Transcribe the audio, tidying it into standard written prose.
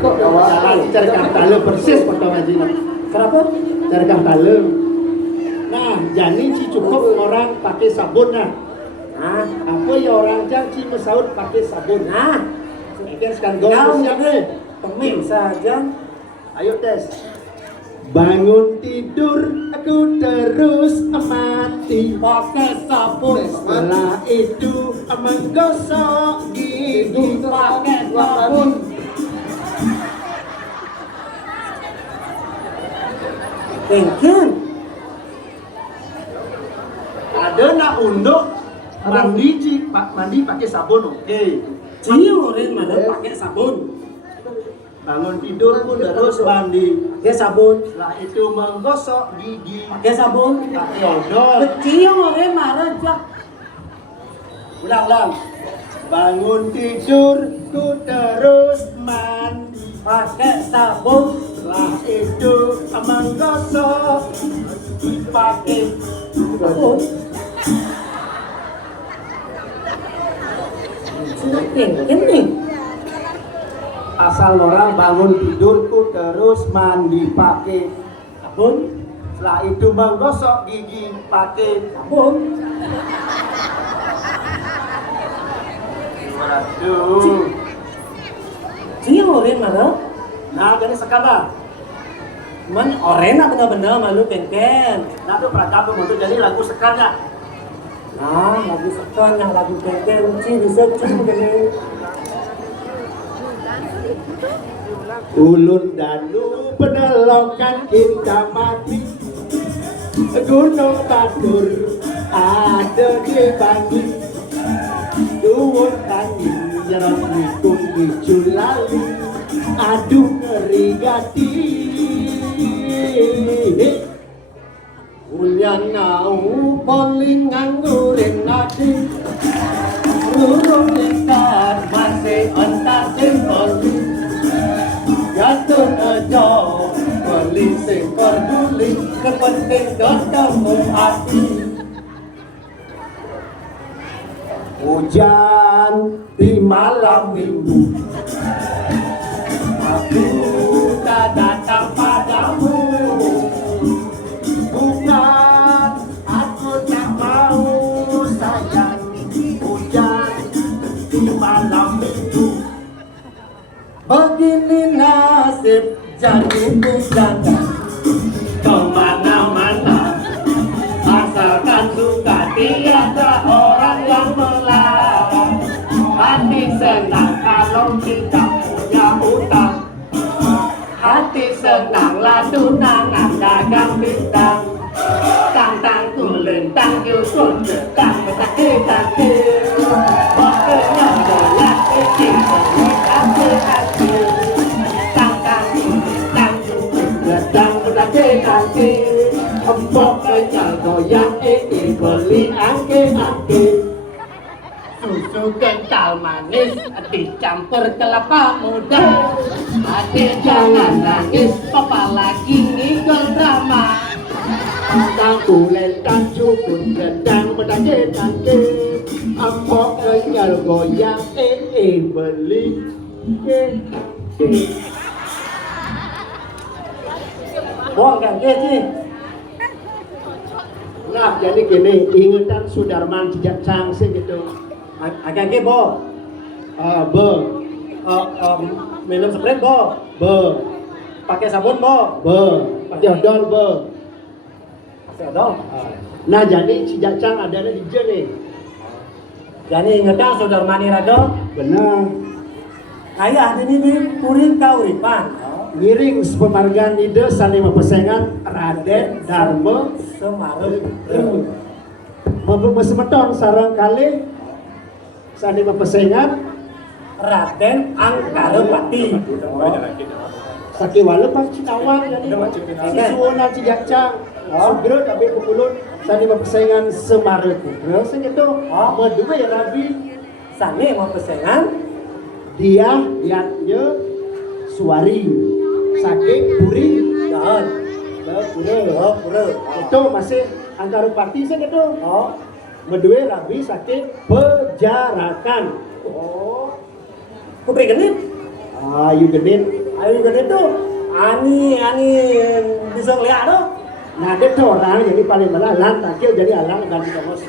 Kok kawasan cerkah tale persis potong aja. Kenapa? Cerkah tale. Nah, jadi ci cukup orang pakai sabun nah. Nah, Apa ya orang jang ci mesaut pakai sabun. nah, Ikan sekarang kau siap nih. pemil saja. Ayo tes. Bangun tidur aku terus mati Pakai sabun, setelah itu menggosok gigi pakai sabun. Mungkin ada nak unduk mandi pakai sabun oke. ciurin mana pakai sabun. Bangun tidur pun terus mandi Pakai sabun, setelah itu menggosok gigi pakai sabun. pakai odol. Ciurin mana aja. Ulang. Bangun tidur ku terus mandi Pakai sabun, setelah itu menggosok pakai sabun. Mungkin nih. asal orang bangun tidurku terus mandi pakai sabun setelah itu menggosok gigi pakai Sabun. waduh. Ciurin mana? Nah jadi sekarang Man orena bener-bener malu kengken. nah itu perangkat untuk jadi lagu sekarang Nah, lagu sekan yang lagu kengken ci bisa ci begini. ulun dalu penelokan kita mati Gunung Batur ada di Bangli Duwun tangi jerot nikung hijau lali aduh ngeri gati Ulyan nau poling nganggurin nadi. Lurung likat masih ontak simpel. Jatuh aja beli sing peduli kepenting ketemu hati. hujan di malam minggu Aku tak datang padamu. bukan aku tak mau sayang hujan di malam minggu Begini nasib jadi bujana kemana-mana. Asalkan suka tiada orang yang melarang. Hati senang kalau tidak punya utang. Hati senanglah tunangan dagang bintang. Tang-tang tulentang yukun detang betak-betak. Pokoknya bolak kecil aku tang-tang tulentang yukun detang betak-betak. Pokoknya goyang ini beli angke-angke. Susu kental manis dicampur kelapa muda. Adik jangan nangis, papa lagi ngikut drama. tang tulentang cukun gedang bedake-dake ampok kenyal goyang beli Buang kan sih. nah jadi gini ingatan Sudarman sejak cangse gitu Agak bo. be Minum spray bo. be Pakai sabun bo. jodol be Masih ada. nah jadi sejak cang ada di je nih Jadi ingatkan saudara mani rado. benar Ayah ini di purin kauripan. ngiring pemargan ide saling pesengan Raden Dharma Semarang. Mesemeton sarang kali saling pesengan Raden Angkarepati. Sakiwala pang Cinawang jadi sisuonan Cijakcang Sugro tapi pukulun saling pesengan Semarang Terus gitu Medue Rabi Sani mau pesengan. dia lihatnya Suwari Saking Puri Dan pura. itu masih Angkarepati sih gitu Oh, Medue Rabi Saking Pejarakan kupri genit. Ayu genit Ayo gede tuh. Ani bisa ngeliat tuh. Nah, dia tuh orang jadi paling malah alang, takil jadi alang ganti kamus.